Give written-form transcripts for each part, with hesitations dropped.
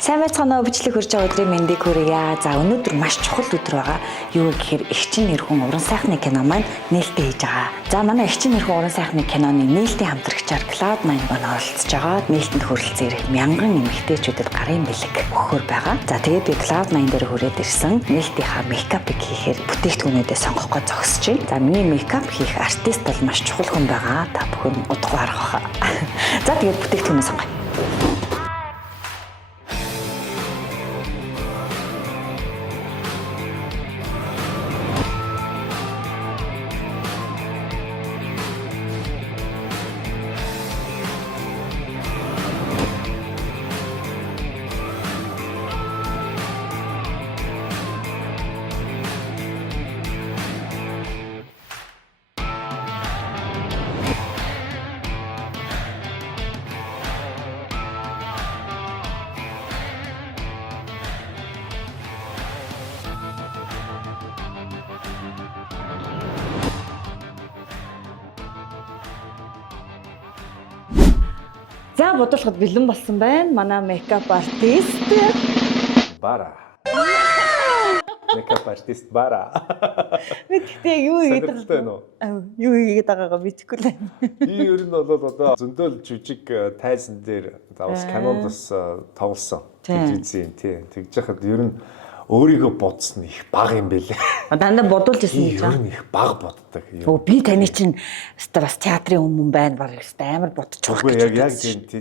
Сайн байцгаана уу бичлэг хурж байгаа өдрийн мэндийг хүргье. За өнөөдөр маш чухал өдөр байгаа. Юу гэхээр Эгчин нэр хүн уран сайхны кино маань нээлттэй хийж байгаа. За манай Эгчин нэр хүн уран сайхны киноны нээлтийн хамтрагчаар Cloud9 байна оролцож байгаа. Нээлтэнд хүрэлцэн ирэх мянган эмэгтэйчүүдэд гарын бэлэг өгөхөр байгаа. За тэгээд би Cloud9 дээр хүрээд ирсэн. Нээлтийнхаа мейкапыг хийхээр бүтээгдэхүүнүүдээ сонгох гэж зогсож байна. За миний мейкап хийх артист бол маш чухал хүн байгаа. Та бүхэн удахгүй харах баха. За тэгээд бүтээгдэхүүнээ сонгоё. За бодуулахад бэлэн болсон байна. Манай мейкап артист Бара. Мейкап артист Бара. Мэдээ юу хийгээд байгаа юу хийгээд байгаагаа мэдэхгүй л байна. Би ер нь бол одоо зөндөл жижиг тайзан дээр заавал Canon бас тоглосон. Телевизийн тий. Тэгж яхад ер нь өөрийгөө бодсон их бага юм бэлээ. Дандаа бодуулж ирсэн гэж байна. Ер нь их бага боддог. Би таны чинь өстой бас театрын хүмүүс байна баг өстой амар бодчих. Үгүй яг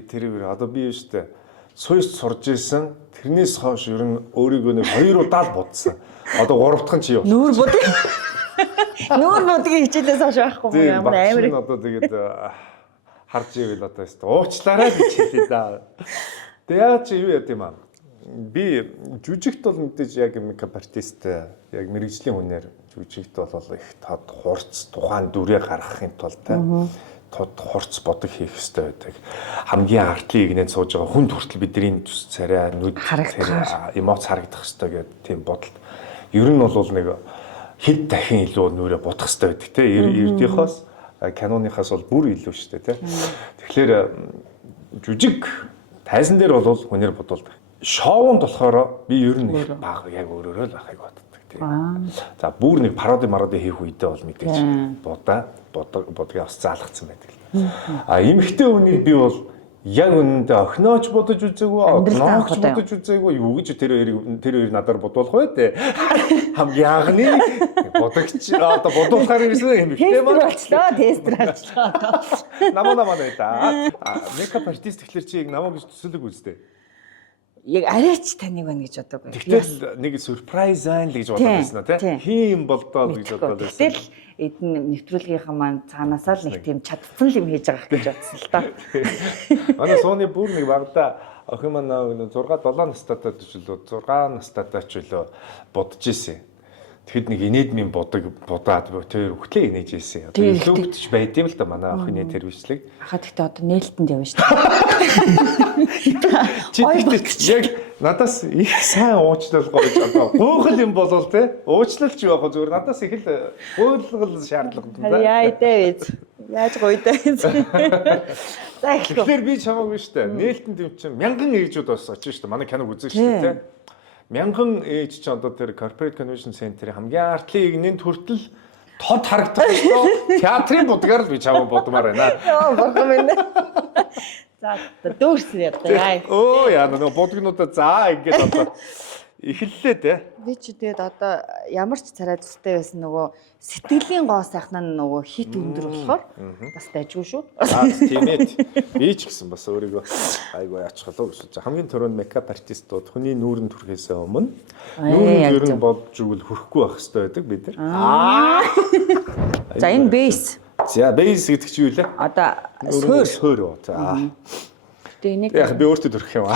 тэр одоо би өстой суйс сурж ирсэн. Тэрнээс хойш ер нь өөрийгөө нэг 2 удаа л бодсон. Одоо 3 дахь нь чи юу? Нүүр бодог. Нүүр бодгийн хичээлээс хойш байхгүй юм амар. Одоо тэгээд харж ивэл одоо өстой уучлаарай гэж хэлээ да. Тэгээ чи юу яд юм аа? Би жүжигт бол мэдээж яг мейкап артист яг мэрэгжлийн хүнээр жүжигт бол их тод хурц тухайн дүрээ гаргахын тулд тод хурц бодог хийх хэрэгтэй байдаг. Хамгийн артлын игнэнд сууж байгаа хүнд хүртэл бидний зүс царай нүд эмоц харагдах хэрэгтэй гэдэг тийм бодолд. Ер нь бол нэг хэд дахин илүү нүрээ бодох хэрэгтэй байдаг те. Эрдийнхоос Canon-ийнхаас бол бүр илүү шүү дээ те. Тэгэхээр жүжиг тайзан дээр бол хүнээр бодуулдаг. Шоунд болохоор би ер нь их бага яг өөрөөрөө л байхыг боддог тийм. За бүр нэг пароди хийх үедээ бол мэдээж бодгийг бас заалгацсан байдаг л. Эмэгтэй хүнийг би бол яг үнэндээ охиноч бодож үзээгүй, ноогч бодож үзээгүй юу гэж тэр хоёр надаар бодуулах бай тээ. Хамгийн анхны бодогч одоо бодуулахаар ирсэн эмэгтэй маань тестер болчлоо. Намаа да. Мейкап артист гэхэлэр чи яг намаа гэж төсөөлөг үстэй. Яг арайч таныг байна гэж боддог. Тэгтэл нэг сюрприз айн л гэж бодож байсан тий. Хин болдоо гэж бодоод байсан. Тэгтэл эдэн нэвтрүүлгийнхаа маань цаанаасаа л нэг тийм чадцсан юм хийж байгаа гэж бодсон л доо. Манай сууны бүр нэг багада охин маань 6-7 настайтай ч үлээ 6 настайтай ч үлээ бодож исэн. Тэгэхэд нэг инээдмийн будаад тэр хөтлөө инээж исэн. Одоо илүүбтж байд юм л да манай охины тэр бичлэг. Хаа тэгтээ одоо нээлтэнд явна шүү дээ. Чи яг надаас их сайн уучлал гоё одоо гуйхал юм болол те уучлал ч яах вэ зүгээр надаас их л гуйлгал шаардлага юм да. Яа дээвэз. Яаж гуйдаа. За эхлэв. Тэгэхээр би чамаагүй шүү дээ. Нээлтэнд юм чинь мянган ээжүүд бас очиж шүү дээ. Манай киног үзэн шүү дээ те. Мянган ээж чинь одоо тэр Corporate Convention Center-ийн хамгийн артлын игнэнд хүртэл тод харагдах шүү. Театрын будгаар л би чамаа бодмаар байна. Йоо бурхан минь. За дүүрсэн одоо яа. Яа нөгөө будгнуудаа за ингээд одоо эхэллээ те. Би ч тэгээд одоо ямар ч царай төстэй байсан нөгөө сэтгэлийн гоо сайхнаа нөгөө хит өндөр болохоор бас дайжгүй шүү. Тийм ээ. Би ч гэсэн бас өөрийгөө айгүй ачхалаа гэж. Хамгийн түрүүнд мейкап артистууд хүний нүүрэнд хүрэхээс өмнө нүүрэнд ер нь бодж өгөл хөрөхгүй байх хэрэгтэй байдаг бид нар. За энэ бейс. За бейс гэдэг чи юу лээ? Одоо суур юу. За. Тэгээ энийг яг би өөртөө төрөх юм аа.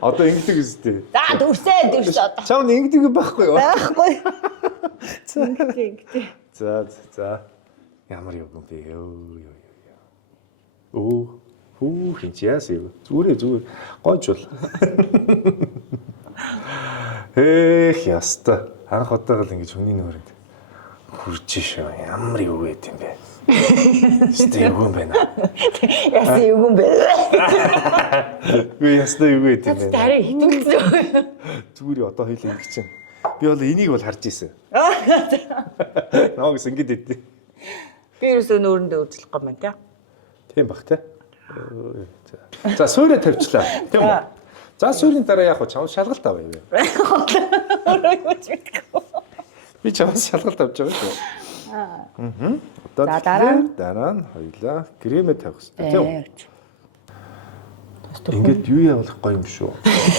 Одоо ингэдэг үстэй. За дөрс одоо. Чам ингэдэг байхгүй юу? Байхгүй. Ингэдэг. За. Ямар юм бэ? Хүү хинчяас юу? Зүгээр гойжул. Яста. Анх удаага л ингэж хүний нөөрэнд хүрж шүү. Ямар юу байт юм бэ? Ястаа юу юм бэ? Яасан юу юм бэ? Би ястаа юу гэдэг юм бэ? Тарай хитүүлсэн. Зүгээр одоо хоёул ингэ чинь. Би бол энийг бол харж ийсэн. Наагс ингэж дэдээ. Би ерөөсөө нүүрэндээ үржлэх юм байна Тийм бах те. За суурь тавьчлаа. Тийм үү? За суурийн дараа яах вэ? Чам шалгалт авъя юу? Би чамаас шалгалт авч байгаа шүү. Одоо дараа нь хоёлаа крэмэ тавих хэрэгтэй тийм үү? Ингээд юу явуулах гоё юм шүү.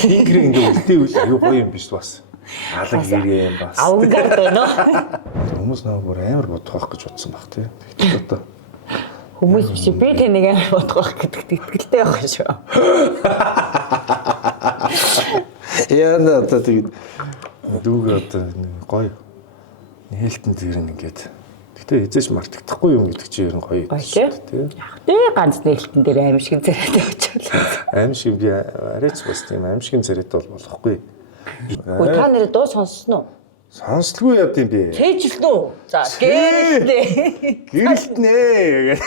Ингээд үлдээ үл юу гоё юм биш бас. Алан хэрэг юм бас. Авангард байна уу? Хүмүүс нэг бүр амар бодох гэж бодсон баг тийм. Тэгэхдээ одоо Хүмүүс биш би тэнийг амар бодох гэдэгт итгэлтэй байх шүү. Яна одоо тэгээд дүүгээ одоо гоё нээлтэн зэрэг ингээд. Гэтэ эзэж мартагдахгүй юм гэдэг чинь ер нь гоё тийм. Яг тий ганц нээлтэн дээр аимшиг зэрэгтэй очиулаа. Аимшиг би арайч бас тийм аимшигын зэрэгтэй бол болохгүй. Хөөе та нэр дуу сонссноо? Сонсдгүй яд юм бэ? Тэйжилтэн үү? За гэрэлтнэ. Гэрэлтнэ.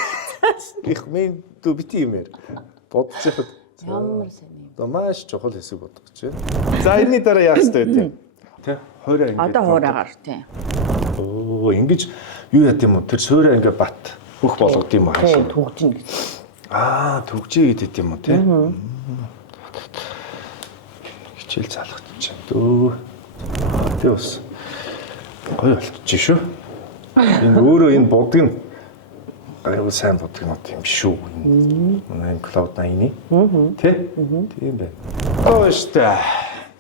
Их мен дүү бити юм яар. Бодож яхад Ямар сайн юм. одоо маш чухал хэсэг бодох гэж байна. За энэний дараа яах ёстой вэ? Тэ хуурай ингэ. Одоо хуурайгаар тийм. Оо ингэж юу яд юм уу? Тэр суурай ингэ бат бүх болгод юм аа. Тийм түгжин гэж. Түгжээ гэдэг юм уу те? Хичээл залгаж дөө. Тэ бас гоё болчих шүү. Энэ өөрөө энэ будг нь аюу сайн будг нь юм шүү. Энэ клауд 80-ны. Тэ? Тийм байна. Оо штэ.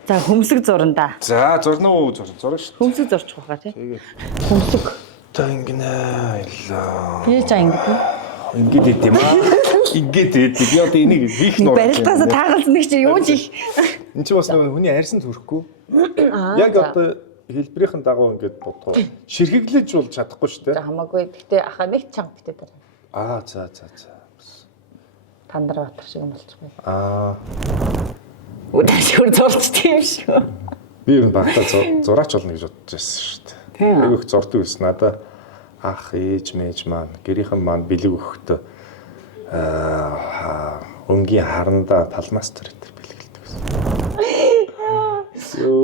За хөмсөг зурандаа. За зурна уу зурна шүү. Хөмсөг зурчих واخа тий. Тэгээд Хөмсөг. та ингэнэ илаа. Би за ингэдэг. Ингээд идэв юм аа. Ингээд идэв. Би одоо энийг хийх нь барилдаас таагалзна гэж юу ч их. Энд чинь бас нэг хүний арьсан төрөхгүй. Яг одоо хэлбэрийн дагуу ингээд бодгоо. Ширхэглэж бол чадахгүй шүү дээ. Хамаагүй. Гэтэ аха нэг чанга битээ дараа. За. Тандар Батар шиг юм болчихгүй. Өдөршөр зурч тийм шүү. Би ер нь багтаа зураач болно гэж бодож байсан шүү дээ. Тийм. Айгүйх зурдаг байсан. Надаа ах ээж мэж маань гэрийнхэн маань бэлэг өгөхдөө өнгийн харандаа талмастер гэдэг бэлгэлдэг байсан.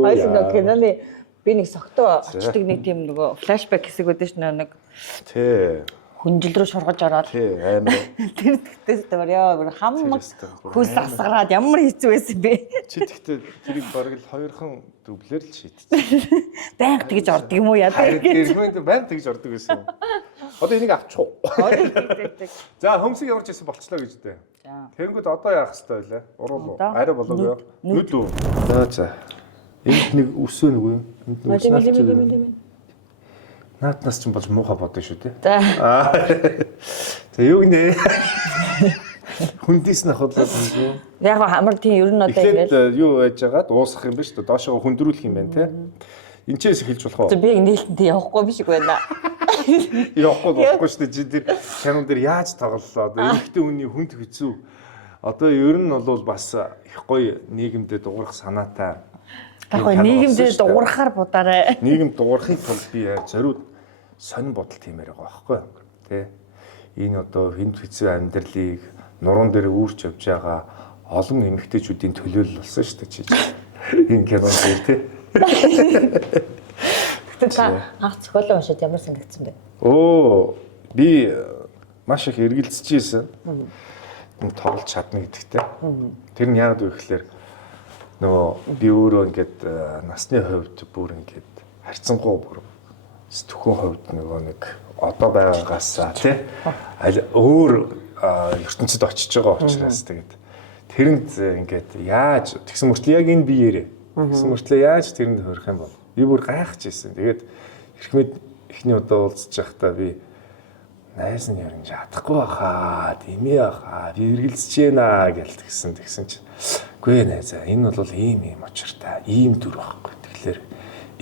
Хайсан нэг киноны би нэг согтоо очдөг нэг тийм нөгөө флашбек хэсэг өгдөө ш нэг Тий. хүнжил рүү шургаж ороод Тий амар. тэр тэгтээс төрөө хамаг хөл асгараад ямар хэцүү байсан бэ? Чи тэгтээ тэрийг бараг л хоёрхан дублэр л шийдчихсэн. Баян тэгж ордог юм уу яа? Гэрмэнд байн тэгж ордог байсан юм. Одоо энийг авчих уу? За хөмсөг ямар ч байсан болчлоо гэж дээ. Тэгэнгүүт одоо яах хэвтэй байлаа? Уруул уу? Арай болов юу? Нүд үү? За. Энд нэг өсөө нэг үү? Энд нэг өснө. Наатнаас ч болж муухай бодно шүү дээ. За юу гинэ? Хүндээс нь хотлоод юм. Яг амар тийм ер нь одоо ингээд юу байж байгаад уусах юм ба шүү дээ. Доошоо хүндрүүлэх юм байна те. Энчээс эхэлж болох уу? би нээлтэнтэй явахгүй биш үү байна. Явахгүй шүү дээ. Чи тэр кинон дээр яаж тоглолоо? Одоо эмэгтэй хүний хүнд хэцүү. Одоо ер нь бол бас их гоё нийгэмдээ дуурах санаатай. Яг гоё нийгэмдээ дуурахаар будаарай. Нийгэмд дуурахын тулд би зориуд сонин бодол тиймэр байгаа байхгүй юу? Тэ. Энэ одоо хүнд хэцүү амьдралыг нуруунд дээр үүрч явж байгаа олон эмэгтэйчүүдийн төлөөлөл болсон шүү дээ чи. Энэ кинон дээр тэ. Та анх зохиолоо уншаад ямар санагдсан бэ? Би маш их эргэлзэж ийсэн. Тоглож чадна гэдэгтэй. Тэр нь яагаад вэ гэхээр нөгөө би өөрөө ингээд насны хувьд бүр ингээд харьцангуй бүр сэтгхүүн хувьд нэг одоо байгаагаас тий өөр ертөнцид очиж байгаа учраас тэгээд тэрэнд ингээд яаж тэгсэн мөртлөө яг энэ биеэрээ тэгсэн мөртлөө яаж тэрэнд хөрөх юм бол би бүр гайхаж ирсэн. Тэгээд эрхмэд эхний удаа уулзж байхдаа би найз нь ярин чадахгүй баха, дэмий баха, би эргэлзэж байна гэлтгсэн. Тэгсэн чинь үгүй найзаа энэ бол ийм очиртай, ийм дүр байхгүй. Тэгэхээр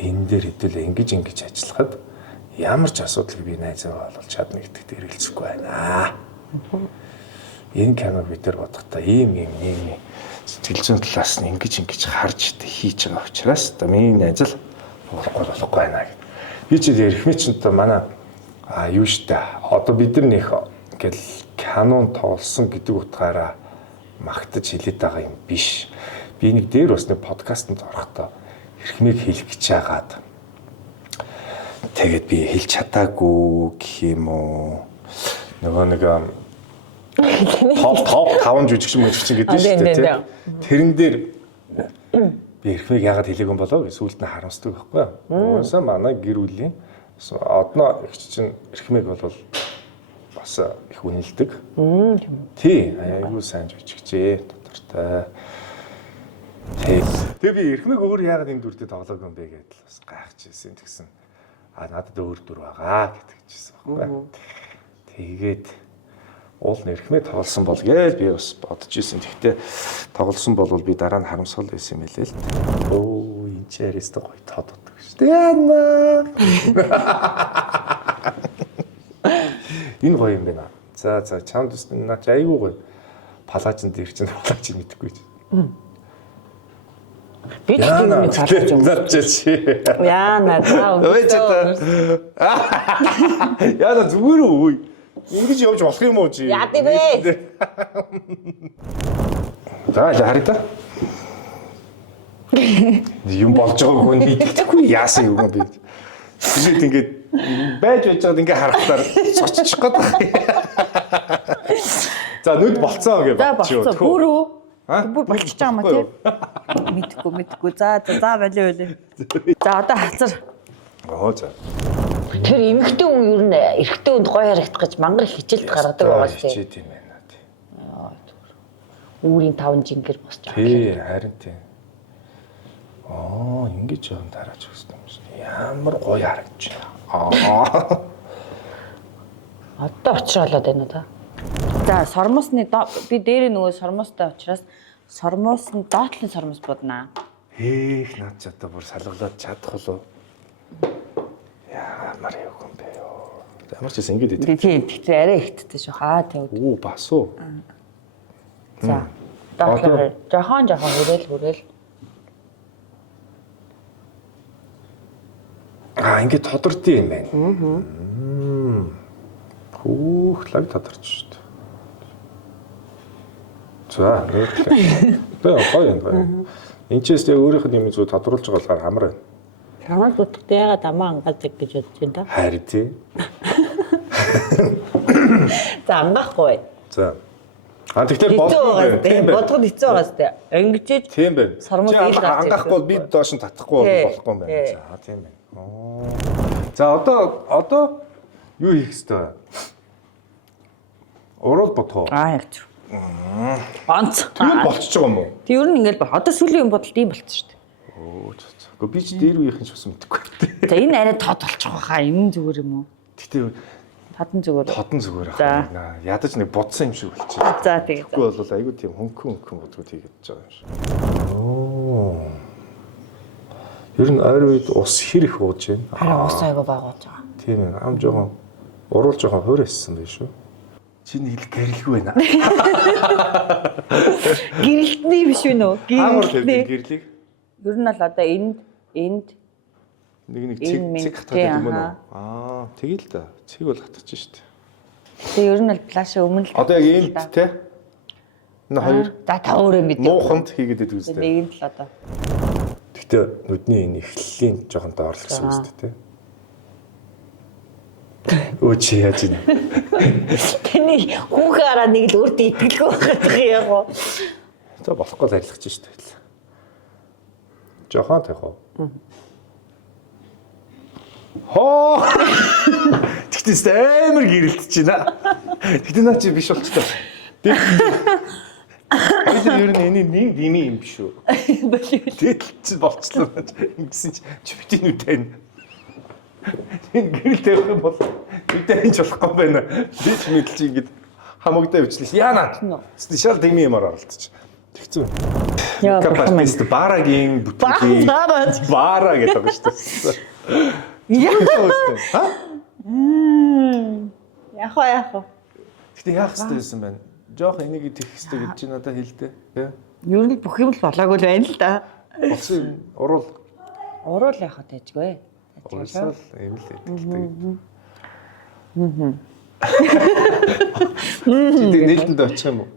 энэ дээр хэдүүлээ ингэж ажиллахад ямар ч асуудал би найзаа болж чадна гэдэгт эргэлзэхгүй байна. Энэ киног бид нар бодохдоо ийм нийгмийн сэтгэл зүйн талаас нь ингэж харж хийж байгаа учраас одоо миний найз л болохгүй байна гэдэг. Би ч эрхмээ ч одоо манай Юу штэ. Одоо бид нар нэх ингээл канон тоолсон гэдэг утгаараа магтаж хэлээд байгаа юм биш. Би нэг дээр бас нэг подкастт орохдоо эрхмийг хэлэх гэж байгаад. Тэгээд би хэлж чадаагүй гэх юм уу. Нөгөө нэг топ 5 жүжигчин гэдэг шүү дээ. Тэрэн дээр би эрхмийг яагаад хэлээгүй юм болоо гэж сүүлд нь харамсдаг байхгүй юу. Уусаа манай гэр бүлийн одноо их чинь эрхмийг бол бас их үнэлдэг. Тий, аягүй сайн жүжигчээ тодортой. Тэгээ би эрхмийг өөр яагаад энэ дүртэй тоглоог юм бэ гэдэл бас гайхажсэн тэгсэн. Надад өөр дүр байгаа гэдэгчсэн байхгүй юу. Тэгээд уул нэрхмээ тоглосон бол гэж би бас бодож исэн. Гэхдээ тоглосон бол би дараа нь харамсгал байсан юм хэлээ л. Оо энэ ч яриастай гоё тодотдаг шүү дээ. Яна. Энэ гоё юм байна. За чамд наач айгүй гоё. Палажин дээр чинь палаж мэдэхгүй ч. Би тийм цааш юм. Яна таа. Яна зүгээр үү? Ингэж явж болох юм уу чи? Яа дивэ. За хараа. Юм болж байгааг хүн мэддэхгүй яасан юм бэ? Тэгээд ингээд байж байгаад ингээ харахтаар цоччих гээд байна. За нүд болцсон гэж бодчих. Бүр үү? Бүр болчих юм аа тий. Мэдхгүй. За болио. За одоо хацар. За. Тэр эмэгтэй хүн ер нь эрэгтэй хүнд гоё харагдах гэж мангар хичээлд гаргадаг байгаа шүү дээ. Хичээд юм байна тий. Үүрийн 5 жингэр босч байгаа. Тий, харин тий. Ингэж яван дараач өгсөн юм шиг. Ямар гоё харагдаж байна. Одоо очролоод байна уу та? За, сормосны би дээр нөгөө сормостой учраас сормосны доотлын сормос боднаа. Наад ч одоо бүр салгалаад чадах болов. Ямар яг юм бэ ёо. Ямар ч ингэж идэв. Тийм, тэгтээ арай ихтэй шүү. Тэгвэл. Бас уу. За. Доотлоо жоохон хүрээл. Ингэ тодортой юм байна. Лаг тодорч шүү дээ. За, гоё. Энэчээс яг өөрийнх нь юм зүйл тодруулж байгаа болохоор амар байна. Чамд утгатай ягаад амаа ангаалдаг гэж бодож байна да? Харин тий. За ангаахгүй. За. Тэгэхээр бодгоо тийм бодгод хэцүү байгаа сте. Ангижиж тийм байна. Сормос ил гарч ангаахгүй би доош нь татахгүй болохгүй юм байна. За тийм байна. За одоо юу хийх ёстой? Урал бодгоо. Ягч. Онц. Тэр болчихж байгаа юм уу? Тэг ер нь ингээл одоо сүүлийн юм бодолд ийм болчих шүү дээ. Гэхдээ би ч дээр үеийнхэн ч бас мэдэхгүй. За энэ арай тод болчих واخа. Энэ зүгээр юм уу? Гэтэ Тодон зүгээр аа. Ядаж нэг бодсон юм шиг болчихсон. За тэгээ. Тэгэхгүй бол айгүй тийм хөнгөн бодгоо хийгээд байгаа юм шиг. Ер нь ойр үед ус хэр их ууж байна? Хараа ус айгүй багуулж байгаа. Тийм ээ. Ам жоохон уруул жоохон хуурайсан байх шүү. Чиний хэл гэрэлгүй байна. Гэрэлтний биш үү нөө? Гэрлийг. Ер нь л одоо энд нэг цэг хатгаад юм уу? Тэгээл л да. Цэг бол хатчих штэ. Тэгээ ер нь л плашаа өмнө л. Одоо яг энд те. Энэ хоёр. За та өөрөө мэдээ. Мууханд хийгээд идэв үстэй. Нэг л одоо. Гэхдээ нүдний энэ эхлэлийн жоохон доорлох гэсэн үстэй те. Чи яаж ийн. Тэний хүүхээрээ нэг л өөртөө итгэлгүй байгаа яг уу. За болохгүй арилгаж штэ. Жохон тах уу. Хоо. Тэгтээс амар гэрэлтэж байна. Тэгтээ наа чи биш болчихлоо. Тэр ер нь энэ нэг дими юм биш үү? Тэгтээ болчихлоо. Ингэсэн чи битийн үтэй. Энэ гэрэл тавих юм бол үтэй энэ ч болохгүй байна. Би ч мэдлж ингэж хамагдаа бичлээ. Яана. Шал дими юмар оролцож. Тэгцүү. Капастист барагийн бүтээний бара гэдэг байгаа шүү дээ. Яхаа. Гэтэ яах хэрэгтэй байсан байна. Жоох энийг тэгэх хэрэгтэй гэж чи надад хэлдэ. Тэ? Ер нь бүх юм л болоогүй л байна л да. Болсон урал яхаа таажгүй. Урал юм л гэдэг. Чи тэг нээлтэнд очих юм уу?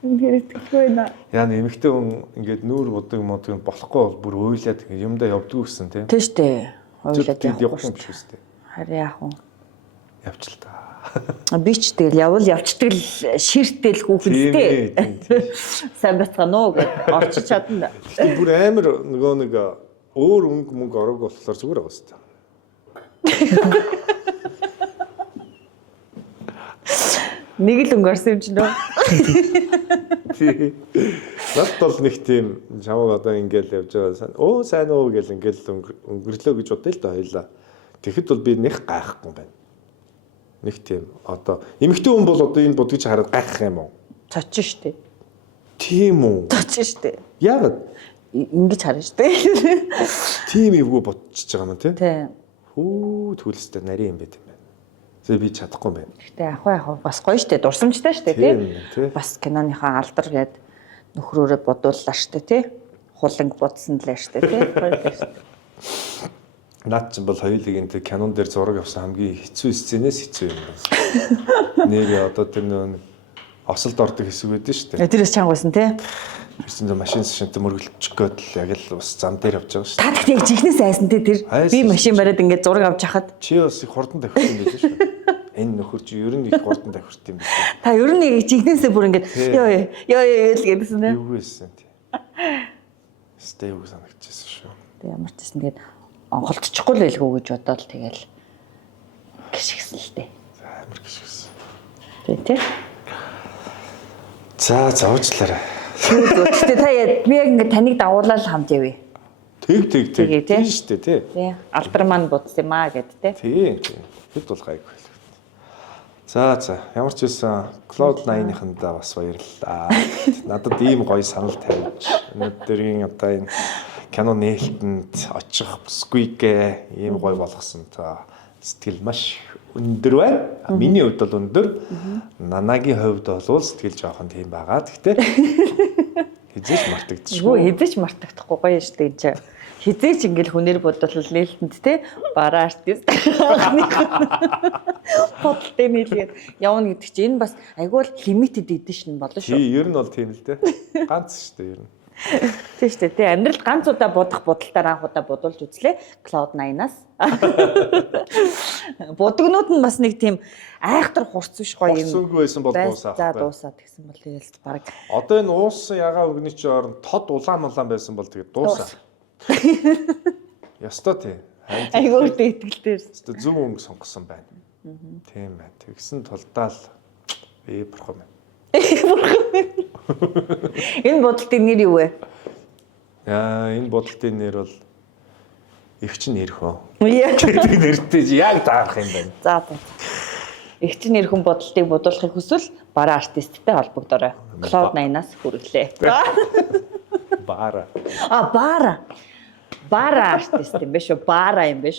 Хэрэгтэхгүй наа. Яа нэмэгтэй хүн ингээд нүүр бодог модыг болохгүй бол бүр уйлаад юмдаа явдгүй гэсэн тийм. Тийш дээ. Ойлаад явах юм биш үстэй. Харин яах вэ? Явч л та. Би ч тэгэл явал явцдаг л ширтэл хүүхэдтэй. Сайн бацгаана уу гэж орчиж чадна. Гэтэ бүр амар нөгөө нэг өөр мөнгө орог болохоор зүгээр байгаа хэвээр. Нэг л өнгөрсөн юм чинь нөө. Над бол нэг тийм чамаг одоо ингээл явж байгаа. Оо сайн уу гэл ингээл өнгөрлөө гэж бодъё л да хоёлаа. Тэгэхэд бол би нэг гайхгүй юм байна. Нэг тийм одоо эмэгтэй хүн бол одоо энэ будгийг хараад гайхах юм уу? Цочин штэ. Тийм үү? Цочин штэ. Яагаад? Ингэж харна штэ. Тийм эвгүй бодчихж байгаа юм тийм. Тийм. Хүү төлөстэй нарийн юм байт юм байна. Тэгээ би чадахгүй юм байна. Гэтэ яг бас гоё штэ, дурсамжтай штэ тий. Бас киноныхаа алдар гээд нөхрөөрөө бодууллаа штэ тий. Хуланг бодсон лээ штэ тий. Гоё лээ штэ. Наад чинь бол хоёулыг энэ кинон дээр зураг авсан хамгийн хэцүү сценээс хэцүү юм байна. Нэр одоо тэр нөө осолд ордог хэсэг байдэн шүү дээ. Тэрээс чангуулсан тий. Тэрсэн машин шинтэй мөргөлчих гээд л яг л бас зам дээр явж байгаа шүү дээ. Та тэгтээ жихнээс айсан тий тэр. Би машин бариад ингээд зураг авч хахад чи бас их хурдан давхирсан байх шүү дээ. Энэ нөхөр чи ер нь их хурдан давхирт юм байна. та ер нь жихнээсээ бүр ингээд ёо л гэдсэн тий. Юу байсан тий. Стэй юу санагдчихсан шүү. Тэг ямар ч гэсэн тэгээд онголдчихгүй л байлгүй гэж бодоод тэгэл гიშгсэн л дээ. Амар гიშгсэн. Тий. За уучлаарай. Тэгтээ та би яг ингээд таныг дагуулаад хамт явъя. Тэг тийм шүү дээ тий. Тий. Алдар маань будсан юм аа гэд тий. Тийм. Хэд бол гайгүй. За ямар ч байсан Cloud9-ынхандаа бас баярлалаа. Надад ийм гоё санал тавьж өнөөдрийн одоо энэ кино нээлтэнд очих бүсгүйгээ ийм гоё болгосон. За сэтгэл маш өндөр байна. Миний хувьд бол өндөр. Нанагийн хувьд бол сэтгэл жоохон тийм байгаа. Гэхдээ хизээч мартагдчихгүй. Юу хизээч мартагдахгүй гоё шүү дээ энэ. Хизээч ингээл хүнээр бодвол нээлтэнд те бараа артист бодлоо нийлгээд явна гэдэг чинь энэ бас айгүй л limited edition болно шүү. Тий, ер нь бол тийм л дээ. Ганц шүү дээ ер нь. Тийм шүү дээ. Тэ амьдралд ганц удаа бодох бодолтоор анх удаа бодуулж үзлээ. Cloud9-аас. Будагнууд нь бас нэг тийм айхтар хурц биш гоё юм. Хурцгүй байсан бол дуусаах. За дуусаад гэсэн бол тэгэл баг. Одоо энэ уусан ягаа өгний чи орон тод улаан байсан бол тэгээд дуусаа. Ястаа тий. Айгүй итгэлээр. Ястаа зөв өнгө сонгосон байна. Тийм байна. Тэгсэн тулдаал бурхан байна. Энэ бодолтын нэр юу вэ? Энэ бодолтын нэр бол Эгчин нэрхөө. Тэгээд нэртэй яг таарах юм байна. За. Эгчин нэрхэн бодолтыг бодуулахыг хүсвэл бараа артисттэй холбогдорой. Cloud9-аас хүргэлээ. Бара. Бара артист юм биш үү? Бара юм биш үү?